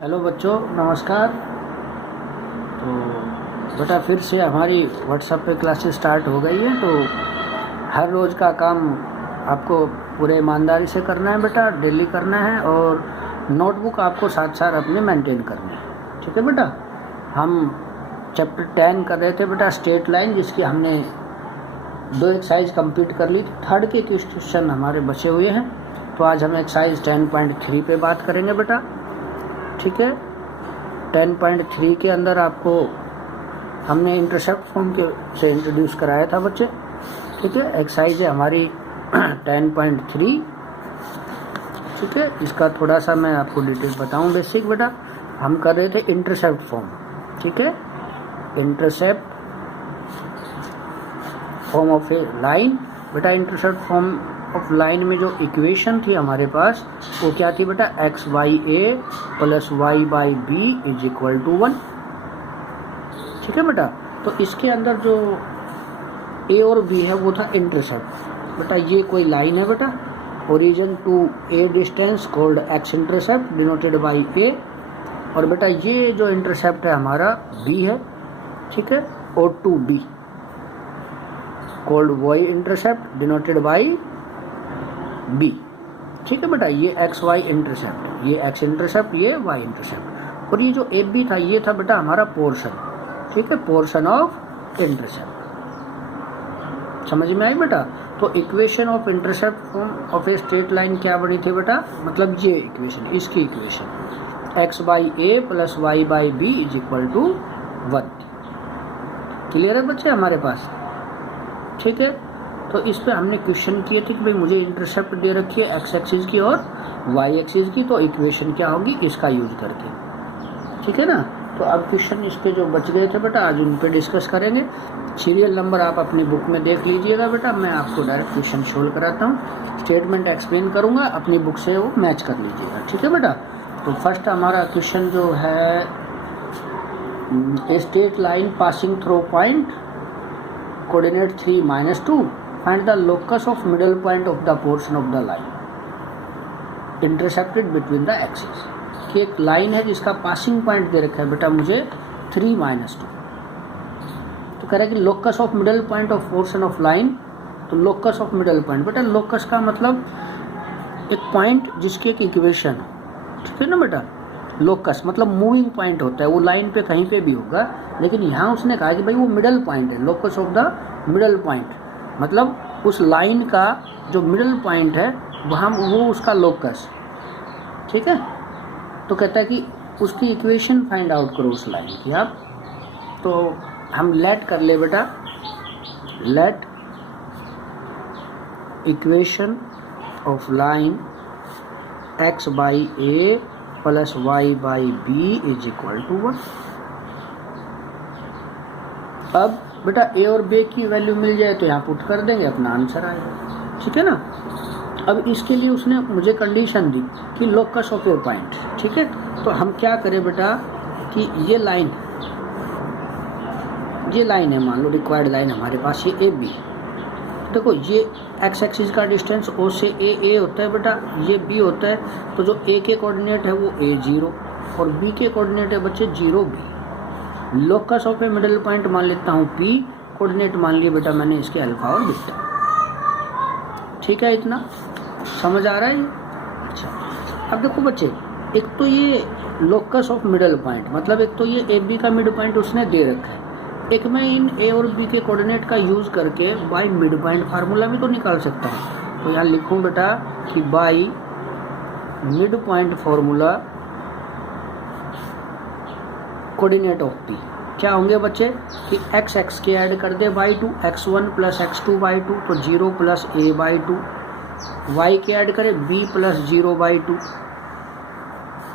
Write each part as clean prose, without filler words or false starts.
Hello बच्चों, नमस्कार। तो बेटा फिर से हमारी व्हाट्सएप पे क्लासेस स्टार्ट हो गई है। तो हर रोज़ का काम आपको पूरे ईमानदारी से करना है बेटा, डेली करना है। और नोटबुक आपको साथ साथ अपने मेंटेन करनी है, ठीक है बेटा। हम चैप्टर 10 कर रहे थे बेटा, स्ट्रेट लाइन, जिसकी हमने 2 एक्सरसाइज कंप्लीट कर ली। थर्ड के क्वेश्चन हमारे बचे हुए हैं। तो आज हम एक्सरसाइज 10.3 पे बात करेंगे बेटा, ठीक है। 10.3 के अंदर आपको हमने इंटरसेप्ट फॉर्म के से इंट्रोड्यूस कराया था बच्चे, ठीक है। एक्सरसाइज है हमारी 10.3, ठीक है। इसका थोड़ा सा मैं आपको डिटेल बताऊं। बेसिक बेटा हम कर रहे थे इंटरसेप्ट फॉर्म, ठीक है। Intercept form of A line बेटा। इंटरसेप्ट फॉर्म ऑफ लाइन में जो इक्वेशन थी हमारे पास वो क्या थी बेटा, x by a plus y by b is equal to 1, ठीक है बेटा। तो इसके अंदर जो ए और बी है वो था इंटरसेप्ट बेटा। ये कोई लाइन है बेटा, origin to a distance called X intercept denoted by A. और बेटा ये जो इंटरसेप्ट है हमारा बी है, ठीक है, और to be called y intercept denoted by b, ठीक है बेटा। ये एक्स वाई इंटरसेप्ट, ये एक्स इंटरसेप्ट, ये वाई इंटरसेप्ट। और ये जो ए बी था ये था बेटा हमारा पोर्शन, ठीक है, पोर्शन ऑफ इंटरसेप्ट। समझ में आई बेटा। तो equation of intercept form of a straight line क्या बनी थी बेटा, मतलब ये इक्वेशन, इसकी equation x by a plus y by b is equal to 1। Clear है बच्चे हमारे पास, ठीक है। तो इस पे हमने क्वेश्चन किए थे कि भाई मुझे इंटरसेप्ट दे रखी है एक्स एक्सिस की और वाई एक्सिस की, तो इक्वेशन क्या होगी इसका यूज करके, ठीक है ना। तो अब क्वेश्चन इस पे जो बच गए थे बेटा आज उन पे डिस्कस करेंगे। सीरियल नंबर आप अपनी बुक में देख लीजिएगा बेटा, मैं आपको डायरेक्ट क्वेश्चन सोल्व कराता हूँ, स्टेटमेंट एक्सप्लेन करूँगा, अपनी बुक से वो मैच कर लीजिएगा, ठीक है बेटा। तो फर्स्ट हमारा क्वेश्चन जो है, ए straight line passing through point coordinate 3 - 2, find the locus of middle point of the portion of the line intercepted between the axes। कि एक लाइन है जिसका पासिंग पॉइंट दे रखा है बेटा मुझे 3 - 2। तो कह रहा है कि locus of middle point of portion of line. तो लोकस ऑफ मिडल पॉइंट बेटा, लोकस का मतलब एक पॉइंट जिसकी एक इक्वेशन हो, ठीक है ना बेटा। लोकस मतलब मूविंग पॉइंट होता है, वो लाइन पे कहीं पे भी होगा, लेकिन यहाँ उसने कहा कि भाई वो मिडल पॉइंट है, locus of the middle point, मतलब उस लाइन का जो मिडल पॉइंट है वहाँ वो उसका लोकस, ठीक है। तो कहता है कि उसकी इक्वेशन फाइंड आउट करो उस लाइन की आप। तो हम लेट कर ले बेटा, let equation of line x by a plus y by b is equal to 1। अब बेटा ए और बी की वैल्यू मिल जाए तो यहाँ पुट कर देंगे, अपना आंसर आएगा, ठीक है ना। अब इसके लिए उसने मुझे कंडीशन दी कि लोकस ऑफ ए पॉइंट, ठीक है। तो हम क्या करें बेटा कि ये लाइन है, मान लो रिक्वायर्ड लाइन हमारे पास, ये ए बी। देखो ये एक्स एक्सिस का डिस्टेंस ओ से ए होता है बेटा, ये बी होता है। तो जो ए के कोऑर्डिनेट है वो ए 0 और बी के कोऑर्डिनेट है बच्चे 0 B. Locus of a middle point मान लेता हूँ पी, कोऑर्डिनेट मान लिया बेटा मैंने इसके अल्फा और बीटा, ठीक है। इतना समझ आ रहा है ये। अच्छा अब देखो बच्चे, एक तो ये लोकस ऑफ मिडल पॉइंट मतलब एक तो ये ए बी का मिड पॉइंट उसने दे रखा है, एक मैं इन ए और बी के कोऑर्डिनेट का यूज करके बाई मिड पॉइंट फार्मूला भी तो निकाल सकता हूँ। तो यहाँ लिखूँ बेटा कि by mid point formula coordinate of P क्या होंगे बच्चे कि एक्स एक्स के ऐड कर दे by 2, x1 plus x2 by 2, तो 0 प्लस a बाई 2, y के ऐड करें b प्लस 0 बाई 2।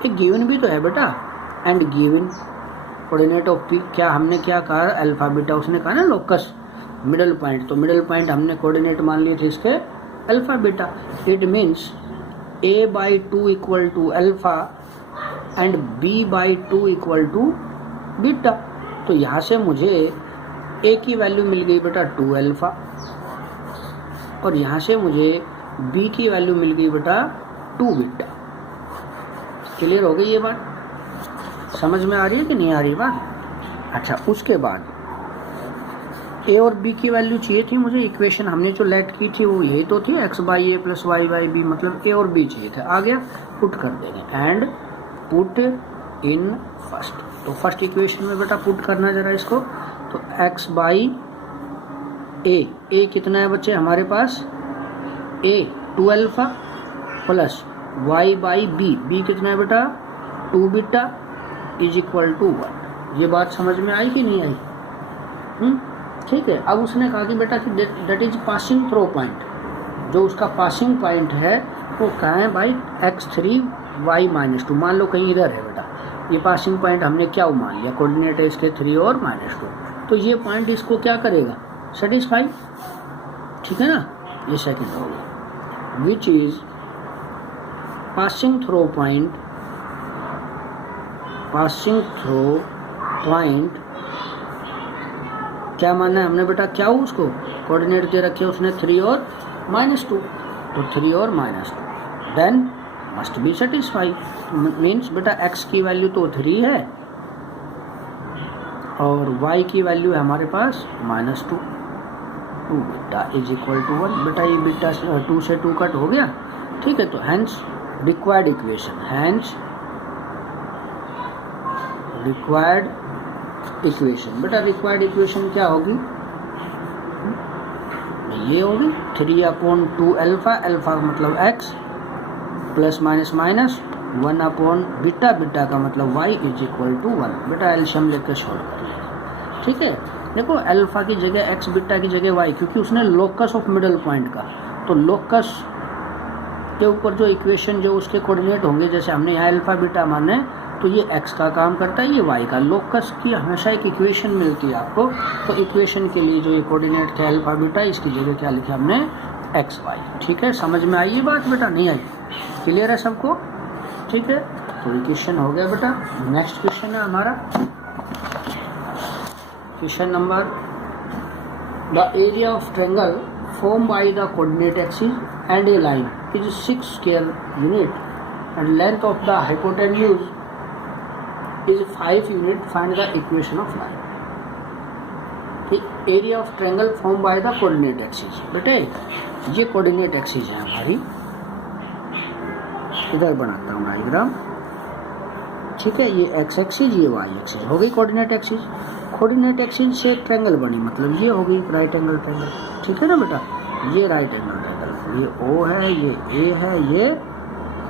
एक गिवन भी तो है बेटा, and given coordinate of P क्या हमने क्या कहा, अल्फा बीटा। उसने कहा ना लोकस मिडल पॉइंट, तो मिडल पॉइंट हमने कोऑर्डिनेट मान लिए थे इसके alpha beta. It means a by 2 equal to alpha and b by 2 equal to beta. तो यहाँ से मुझे a की वैल्यू मिल गई बेटा 2 अल्फा और यहाँ से मुझे b की वैल्यू मिल गई बेटा 2 बीटा। क्लियर हो गई ये बात। समझ में आ रही है कि नहीं आ रही बात? अच्छा, उसके बाद ए और बी की वैल्यू चाहिए थी मुझे। इक्वेशन हमने जो लेट की थी वो यही तो थी, x by a plus y by b, मतलब ए और बी चाहिए था। आ गया, पुट कर देंगे एंड पुट इन फर्स्ट। तो फर्स्ट इक्वेशन में बेटा पुट करना जरा इसको। तो एक्स बाई ए कितना है बच्चे हमारे पास? A 2 alpha plus y by b कितना है बेटा? 2 बीटा इज इक्वल टू 1। ये बात समझ में आई कि नहीं आई? ठीक है। अब उसने कहा कि बेटा कि that is passing through point, जो उसका पासिंग पॉइंट है वो कहाँ है भाई? x3 y-2। मान लो कहीं इधर है बेटा, ये पासिंग पॉइंट हमने क्या मान लिया? कोऑर्डिनेट है इसके 3 और -2। तो ये पॉइंट इसको क्या करेगा? सेटिस्फाई। ठीक है ना? ये सेकंड हो गया। विच इज पासिंग थ्रू पॉइंट क्या मानना है हमने बेटा? क्या हो उसको? कोऑर्डिनेट दे रखे उसने 3 और -2, तो 3 और -2 then must be satisfy. Means बेटा x की वैल्यू तो 3 है और y की वैल्यू है हमारे पास -2। 2 बीटा इज इक्वल टू 1। बेटा ये बीटा 2 से 2 कट हो गया। ठीक है, तो हैंस रिक्वायर्ड इक्वेशन बेटा रिक्वायर्ड इक्वेशन क्या होगी? ये होगी 3/2 अल्फा, अल्फा का मतलब x प्लस माइनस 1/बीटा, बीटा का मतलब y इज इक्वल टू 1। बेटा एलसीएम लेकर सॉल्व कर लेंगे। ठीक है, देखो अल्फा की जगह x, बीटा की जगह y, क्योंकि उसने लोकस ऑफ मिडल पॉइंट का, तो लोकस के ऊपर जो इक्वेशन जो उसके कोऑर्डिनेट होंगे, जैसे हमने यहाँ अल्फा बीटा माने तो ये x का काम करता है, ये y का। लोकस की हमेशा एक इक्वेशन मिलती है आपको, तो इक्वेशन के लिए जो ये कोऑर्डिनेट थे अल्फा बीटा, इसकी जगह क्या लिखा हमने? X y. ठीक है, समझ में आई ये बात बेटा? नहीं आई? क्लियर है सबको? ठीक है, तो इक्वेशन हो गया बेटा। नेक्स्ट क्वेश्चन है हमारा question number, the area of triangle form by the coordinate axis and A line is 6 square unit and length of the hypotenuse is 5 unit. Find the equation of line. Area of triangle form by the coordinate axis. बेटे ये coordinate axis है हमारी, इधर बनाता हूँ diagram. ठीक है, ये एक्स एक्सिस, ये वाई एक्सिस हो गई कोऑर्डिनेट एक्सिस। कोऑर्डिनेट एक्सिस से एक ट्रायंगल बनी, मतलब ये हो गई राइट एंगल ट्रायंगल। ठीक है ना बेटा? ये राइट एंगल ट्रायंगल, ये ओ है, ये ए है, ये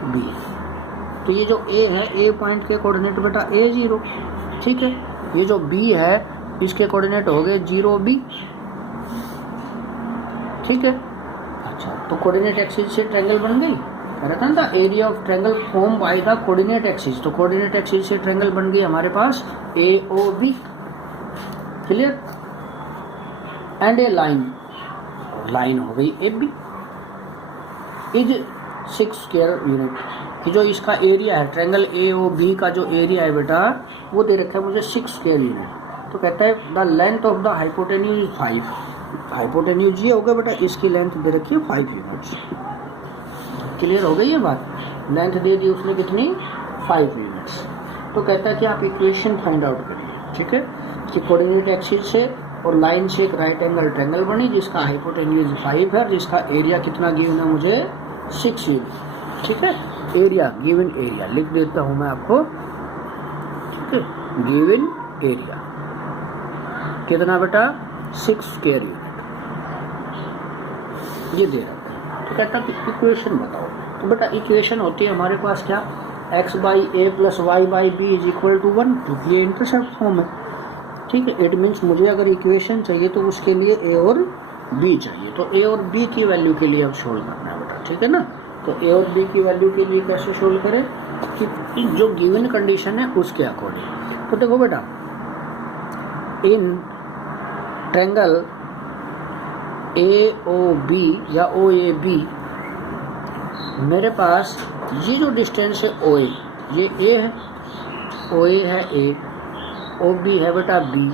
बी है। तो ये जो A है, A पॉइंट के कोऑर्डिनेट बेटा A0। ठीक है, ये जो B है इसके कोऑर्डिनेट हो गए 0B। ठीक है, अच्छा तो कोऑर्डिनेट एक्सिस से ट्रायंगल बन गई। कह रहा था ना area of triangle form by the coordinate axis, तो कोऑर्डिनेट एक्सिस से ट्रायंगल बन गई हमारे पास AOB। Clear? And A line हो गई AB इज 6 स्क्वायर यूनिट। कि जो इसका एरिया है ट्रायंगल AOB का जो एरिया है बेटा वो दे रखा है मुझे 6 स्क्वायर यूनिट। तो कहता है the length of the hypotenuse is 5। Hypotenuse ये हो गया बेटा, इसकी लेंथ दे रखी है 5 यूनिट्स। क्लियर हो गई ये बात? लेंथ दे दी उसने कितनी? 5 यूनिट्स। तो कहता है कि आप इक्वेशन फाइंड आउट करिए। ठीक है, कि कोऑर्डिनेट एक्सिस से और लाइन से एक राइट एंगल ट्रायंगल बनी जिसका हाइपोटेन्यूज 5 है, जिसका एरिया कितना गिवन है मुझे? 6 यूनिट। ठीक है, एरिया गिवन एरिया लिख देता हूं मैं आपको। ठीक है, गिवन एरिया कितना बेटा? 6 स्क्वायर यूनिट ये दे रहा है। तो कहता है इक्वेशन बताओ। तो बेटा इक्वेशन होती है हमारे पास क्या? x by a plus y by b is equal to 1, क्योंकि ये इंटरसेप्ट फॉर्म है। ठीक है, इट मीन्स मुझे अगर इक्वेशन चाहिए तो उसके लिए ए और बी चाहिए, तो ए और बी की वैल्यू के लिए अब सोल्व करना है बेटा। ठीक है ना? तो ए और बी की वैल्यू के लिए कैसे सोल्व करें? कि जो गिवन कंडीशन है उसके अकॉर्डिंग। तो देखो बेटा, इन ट्रायंगल AOB या OAB मेरे पास ये जो डिस्टेंस है OA, ये A है, OA है A, OB है बेटा B,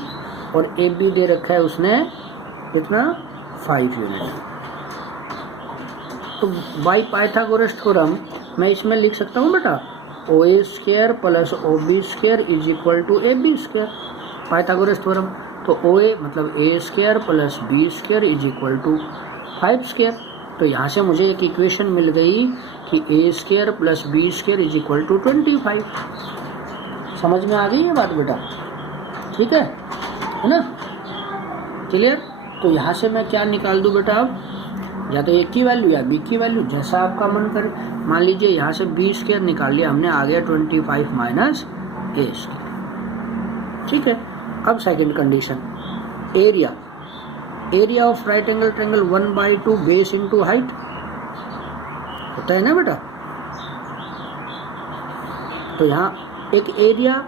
और AB दे रखा है उसने कितना? 5 यूनिट। तो बाई पाइथागोरस थ्योरम मैं इसमें लिख सकता हूँ बेटा O A square plus O B square is equal to A B square, Pythagoras theorem. तो ओ ए मतलब A square plus B square is equal to 5 square. तो यहाँ से मुझे एक इक्वेशन मिल गई कि A square plus B square is equal to 25। समझ में आ गई ये बात बेटा? ठीक है ना? क्लियर? तो यहाँ से मैं क्या निकाल दूँ बेटा? अब या तो ए की वैल्यू या बी की वैल्यू, जैसा आपका मन करे। मान लीजिए यहाँ से बी स्क्वायर निकाल लिया हमने, आ गया 25 माइनस ए स्क्वायर। ठीक है। अब second condition, area of right angle triangle 1/2 base into height होता है ना बेटा। तो यहाँ एक एरिया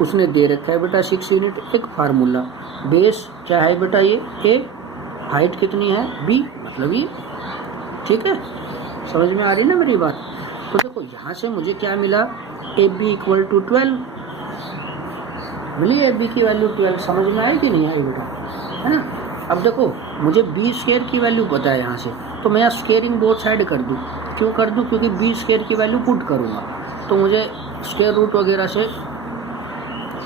उसने दे रखा है बेटा 6 यूनिट, एक फार्मूला, बेस क्या है बेटा ये ए, हाइट कितनी है बी, मतलब ये। ठीक है, समझ में आ रही ना मेरी बात? तो देखो यहाँ से मुझे क्या मिला, ए बी इक्वल टू 12 मिली, ए बी की वैल्यू 12। समझ में आई कि नहीं आई बेटा? है ना? अब देखो मुझे बी स्क्वायर की वैल्यू पता है यहाँ से, तो मैं यहाँ स्क्वेयरिंग बोथ साइड कर दूँ। क्यों कर दूँ? क्योंकि बी स्क्वायर की वैल्यू पुट करूँगा तो मुझे स्क्वायर रूट वगैरह से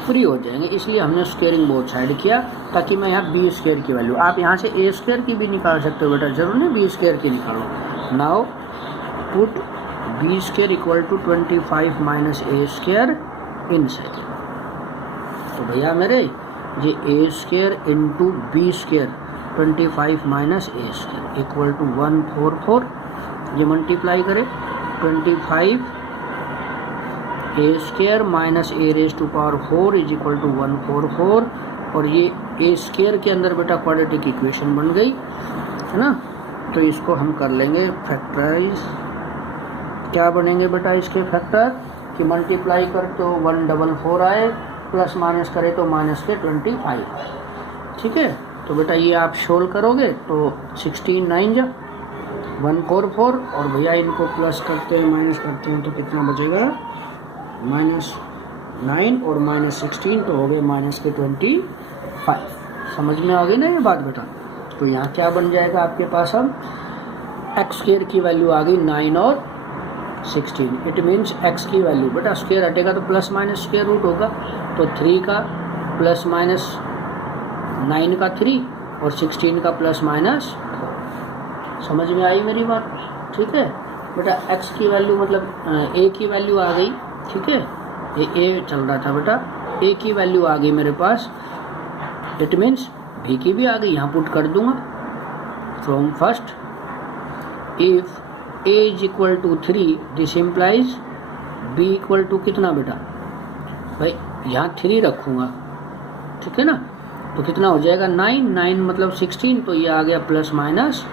फ्री हो जाएंगे, इसलिए हमने स्क्वेयरिंग बोथ साइड किया ताकि मैं यहाँ बी स्क्वायर की वैल्यू, आप यहाँ से ए स्क्वायर की भी निकाल सकते हो बेटा, जरूर नहीं बी स्क्वायर की निकालो। Now put B square equal to 25 minus A square in side. तो भैया मेरे ये A square into B square 25 minus A square equal to 144, ये मल्टीप्लाई करें 25 A square minus A raise to power 4 is equal to 144, और ये A square के अंदर बेटा क्वाड्रेटिक इक्वेशन बन गई है ना। तो इसको हम कर लेंगे फैक्टराइज। क्या बनेंगे बेटा इसके फैक्टर कि मल्टीप्लाई कर तो 144 आए, प्लस माइनस करें तो माइनस के 25। ठीक है, तो बेटा ये आप सोल्व करोगे तो 16 9 जा 144, और भैया इनको प्लस करते हैं माइनस करते हैं तो कितना बचेगा, -9 और -16, तो हो गए माइनस के 25। समझ में आ गई ना ये बात बेटा? तो यहाँ क्या बन जाएगा आपके पास, अब एक्स स्क्वायर की वैल्यू आ गई 9 और 16। इट मीन्स एक्स की वैल्यू बेटा स्क्वायर हटेगा तो प्लस माइनस स्क्वायर रूट होगा, तो 3 का प्लस माइनस 9 का 3 और 16 का प्लस माइनस 4। समझ में आई मेरी बात? ठीक है बेटा, एक्स की वैल्यू मतलब ए की वैल्यू आ गई। ठीक है, ये ए चल रहा था बेटा, ए की वैल्यू आ गई मेरे पास, इट मीन्स बी की भी आ गई, यहाँ पुट कर दूंगा from first. If a is equal to 3 this implies b equal to कितना बेटा, भाई यहाँ 3 रखूँगा। ठीक है ना, तो कितना हो जाएगा 9 मतलब 16, तो ये आ गया plus minus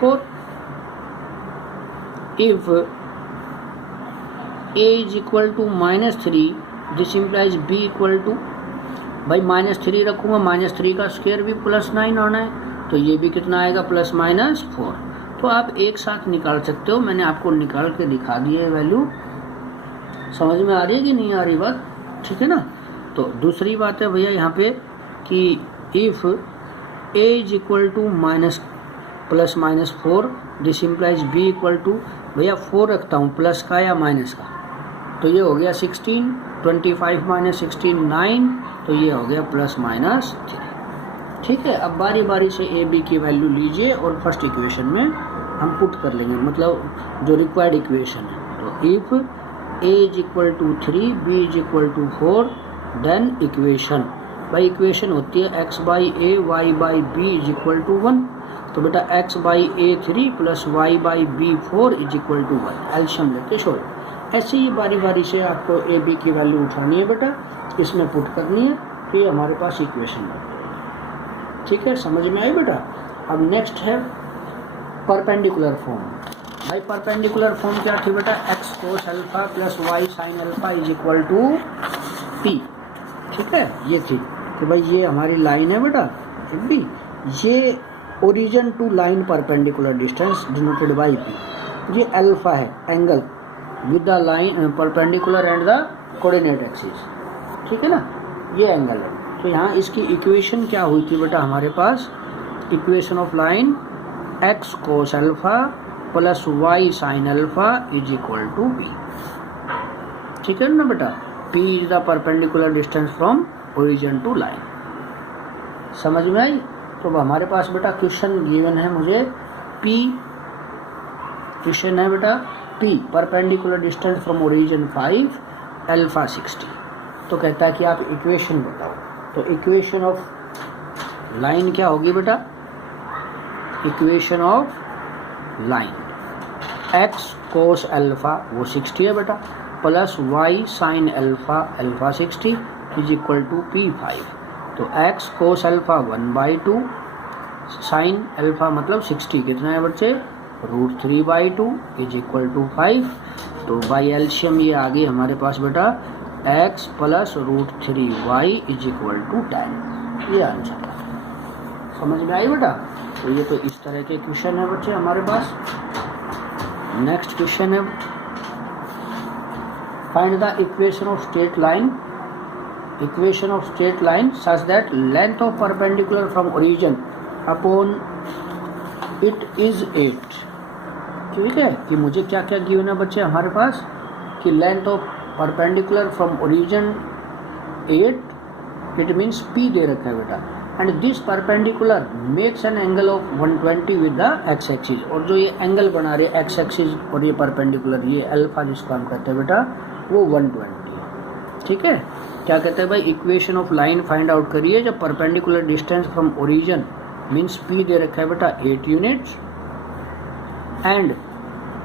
4। If a is equal to -3 this implies b equal to, भाई -3 रखूँगा, -3 का स्क्वायर भी +9 आना है, तो ये भी कितना आएगा प्लस माइनस 4। तो आप एक साथ निकाल सकते हो, मैंने आपको निकाल के दिखा दी है वैल्यू। समझ में आ रही है कि नहीं आ रही बात? ठीक है ना। तो दूसरी बात है भैया यहाँ पे कि if a is equal to +-4 this implies b equal to, भैया 4 रखता हूँ प्लस का या माइनस का, तो ये हो गया 16, 25 माइनस 16 9, तो ये हो गया +-3। ठीक है, अब बारी बारी से ए बी की वैल्यू लीजिए और फर्स्ट इक्वेशन में हम पुट कर लेंगे, मतलब जो रिक्वायर्ड इक्वेशन है। तो if a is equal to 3 b is equal to 4 then equation, भाई इक्वेशन होती है x by a y by b is equal to 1। तो बेटा x by a 3 plus y by b 4 is equal to 1, एल्शियम लेके solve. ऐसे ही बारी बारी से आपको ए बी की वैल्यू उठानी है बेटा, इसमें पुट करनी है, फिर हमारे पास इक्वेशन है। ठीक है, समझ में आई बेटा? अब नेक्स्ट है परपेंडिकुलर फॉर्म। भाई परपेंडिकुलर फॉर्म क्या थी बेटा, x cos alpha plus y sign alpha is equal to p। ठीक है, ये थी कि भाई ये हमारी लाइन है बेटा भी, ये origin to line perpendicular distance denoted by p। ये अल्फा है angle with the line perpendicular and the coordinate axis. ठीक है ना, ये एंगल है। तो यहाँ इसकी इक्वेशन क्या हुई थी बेटा हमारे पास, equation of line x cos alpha plus y sign alpha is equal to b। ठीक है ना बेटा, P is the perpendicular distance from origin to line. समझ में आई? तो हमारे पास बेटा क्वेश्चन गिवन है मुझे P, क्वेश्चन है बेटा P perpendicular distance from origin 5 alpha 60। तो कहता है कि आप इक्वेशन बताओ। तो इक्वेशन ऑफ लाइन क्या होगी बेटा? Equation of line x cos alpha वो 60 है बेटा, plus y sign alpha alpha 60 is equal to P5। तो x cos alpha 1/2 sine alpha मतलब 60 कितना है बच्चे? √3/2 इज इक्वल टू 5। तो बाई एल्शियम ये आ गई हमारे पास बेटा x plus √3y is equal to 10। ये आंसर है। समझ में आई बेटा? तो ये तो इस तरह के क्वेश्चन है बच्चे हमारे पास। नेक्स्ट क्वेश्चन है find the equation of straight line, equation of straight line such that length of perpendicular from origin upon it is 8। ठीक है कि मुझे क्या क्या गिवन है बच्चे हमारे पास कि length of perpendicular from origin 8, it means P दे रखा है बेटा, and this perpendicular makes an angle of 120 with the x axis. और जो ये एंगल बना रहे एक्स एक्सिस और ये परपेंडिकुलर ये अल्फा जिसको हम कहते हैं बेटा वो 120। ठीक है, क्या कहते हैं भाई? Equation of line find out करिए जब perpendicular distance from origin means P दे रखा है बेटा 8 units and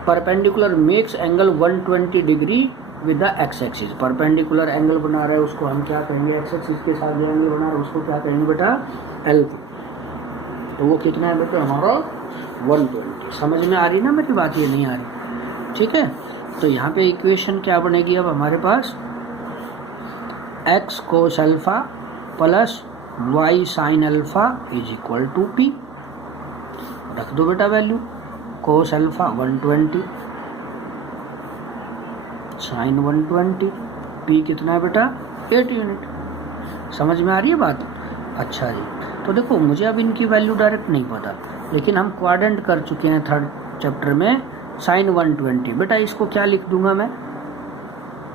perpendicular makes angle 120 degree with the x axis. Perpendicular angle बना रहा है उसको हम क्या कहेंगे? एक्स एक्सिस के साथ जो एंगल बना रहा है उसको क्या कहेंगे बेटा? अल्फा। तो वो कितना है बेटा हमारा? 120। समझ में आ रही ना मेरी बात? ये नहीं आ रही? ठीक है, तो यहाँ पे इक्वेशन क्या बनेगी अब हमारे पास? x cos alpha plus y sign alpha is equal to P। रख दो बेटा value, cos alpha 120 sine 120, P कितना है बेटा? 8 यूनिट। समझ में आ रही है बात? अच्छा जी, तो देखो मुझे अब इनकी वैल्यू डायरेक्ट नहीं पता, लेकिन हम क्वाड्रेंट कर चुके हैं थर्ड चैप्टर में साइन 120। बेटा इसको क्या लिख दूंगा मैं?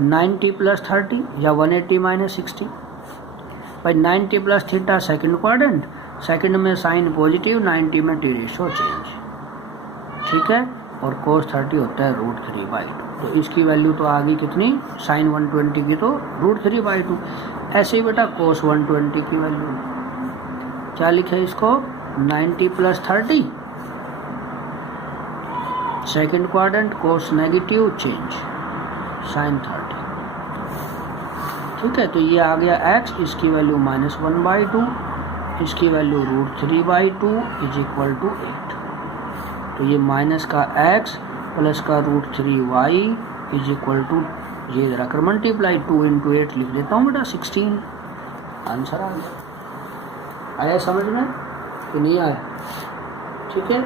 90 प्लस 30 या 180 माइनस 60। भाई 90 plus theta second quadrant, second में साइन पॉजिटिव, 90 में टी रेशो चेंज। ठीक है, और कोस 30 होता है √3/2। तो इसकी वैल्यू तो आ गई कितनी? साइन 120 की तो √3/2। ऐसे ही बेटा कोस 120 की वैल्यू क्या लिखे इसको? 90 प्लस 30 सेकंड क्वाड्रेंट, कोस नेगेटिव चेंज साइन 30। ठीक है, तो ये आ गया x, इसकी वैल्यू -1/2, इसकी वैल्यू √3/2 इज इक्वल टू 8। तो ये माइनस का x प्लस का √3y इज इक्वल टू, ये जरा कर मल्टीप्लाई 2 × 8 लिख देता हूँ बेटा 16। आंसर आ गया। आया समझ में कि नहीं आया? ठीक है,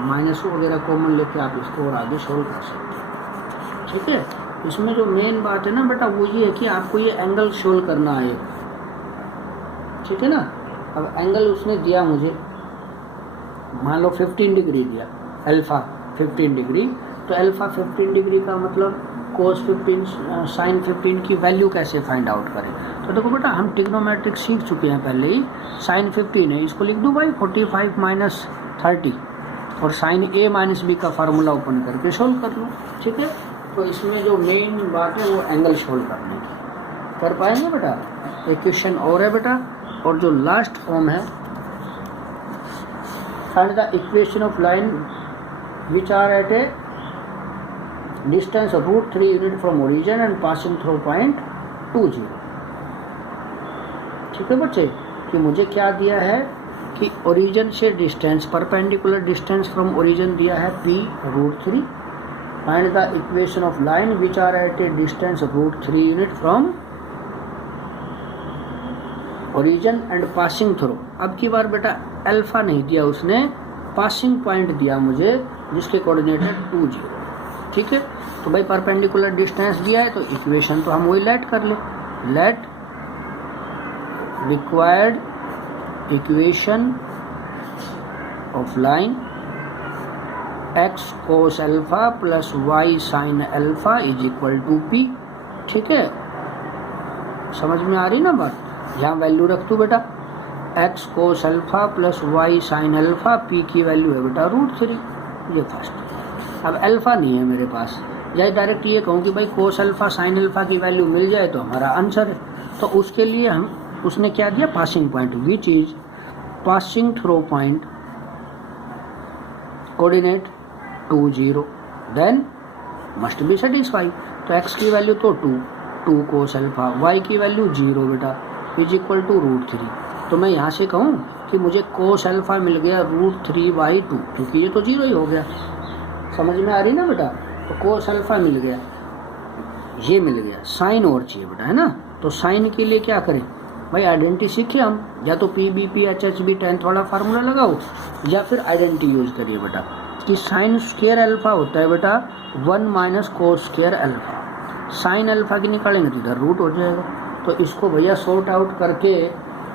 माइनस वगैरह कॉमन लेके आप इसको और आगे सोल्व कर सकते हैं। ठीक है, इसमें जो मेन बात है ना बेटा वो ये है कि आपको ये एंगल सोल्व करना है। ठीक है ना, अब एंगल उसने दिया मुझे, मान लो 15 डिग्री दिया, अल्फा 15 डिग्री। तो अल्फा 15 डिग्री का मतलब कोस 15 साइन 15 की वैल्यू कैसे फाइंड आउट करें? तो देखो बेटा हम ट्रिग्नोमेट्रिक सीख चुके हैं पहले ही। साइन 15 है, इसको लिख दूँ भाई 45 माइनस 30 और साइन A माइनस B का फार्मूला ओपन करके सोल्व कर लो। ठीक है, तो इसमें जो मेन बात है वो एंगल सोल्व करने की। कर पाएंगे बेटा? एक क्वेश्चन और है बेटा, और जो लास्ट फॉर्म है find the equation of line which are at a distance of √3 unit from origin and passing through point 20। ठीक है बच्चे, कि मुझे क्या दिया है कि ओरिजिन से distance, perpendicular distance from origin दिया है P √3। Find the equation of line which are at a distance of √3 unit from origin and passing through। अब की बार बेटा अल्फा नहीं दिया उसने, पासिंग पॉइंट दिया मुझे जिसके कोऑर्डिनेट है 20। ठीक है, तो भाई परपेंडिकुलर डिस्टेंस दिया है तो इक्वेशन तो हम वही लेट कर ले। Let required equation of line x cos alpha plus y sign alpha is equal to P। ठीक है, समझ में आ रही ना बात। यहाँ वैल्यू रख तू बेटा, x cos alpha plus y sine alpha, P की वैल्यू है बेटा √3, ये फर्स्ट। अब अल्फा नहीं है मेरे पास, या डायरेक्ट ये कहूँ कि भाई कोस अल्फा साइन अल्फा की वैल्यू मिल जाए तो हमारा आंसर है। तो उसके लिए हम उसने क्या दिया, passing point, which is passing through point coordinate 2 0, then must be satisfy. तो x की वैल्यू तो 2 कोस अल्फा, y की वैल्यू 0 बेटा, इज इक्वल टू √3। तो मैं यहाँ से कहूँ कि मुझे कोस अल्फा मिल गया √3/2, क्योंकि ये तो 0 ही हो गया। समझ में आ रही ना बेटा। तो कोस अल्फा मिल गया, ये मिल गया, साइन और चाहिए बेटा, है ना। तो साइन के लिए क्या करें भाई, आइडेंटिटी सीखे हम, या तो PBP HHB 10th वाला फार्मूला लगाओ, या फिर आइडेंटिटी यूज करिए बेटा कि साइन स्क्वायर अल्फा होता है बेटा 1 minus cos square alpha. Sine alpha की निकालेंगे तो इधर रूट हो जाएगा। तो इसको भैया सॉर्ट आउट करके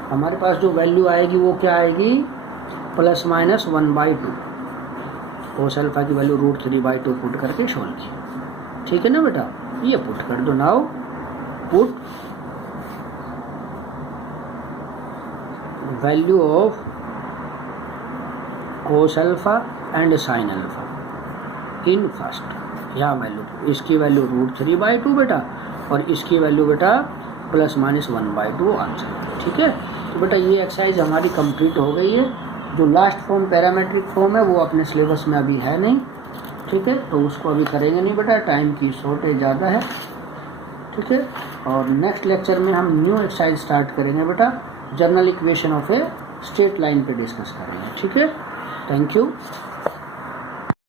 हमारे पास जो वैल्यू आएगी वो क्या आएगी, ±1/2। कोस अल्फा की वैल्यू √3/2 पुट करके सोल्व की, ठीक है ना बेटा। ये पुट कर दो, now put value of cos alpha and sine alpha in first. यहाँ वैल्यू, इसकी वैल्यू √3/2 बेटा, और इसकी वैल्यू बेटा ±1/2 आंसर, ठीक है। तो बेटा ये एक्सरसाइज हमारी कंप्लीट हो गई है। जो लास्ट फॉर्म पैरामेट्रिक फॉर्म है वो अपने सिलेबस में अभी है नहीं, ठीक है, तो उसको अभी करेंगे नहीं बेटा, टाइम की शॉर्टेज ज़्यादा है, ठीक है। और नेक्स्ट लेक्चर में हम न्यू एक्सरसाइज स्टार्ट करेंगे बेटा, general equation of a straight line पे डिस्कस करेंगे, ठीक है। Thank you.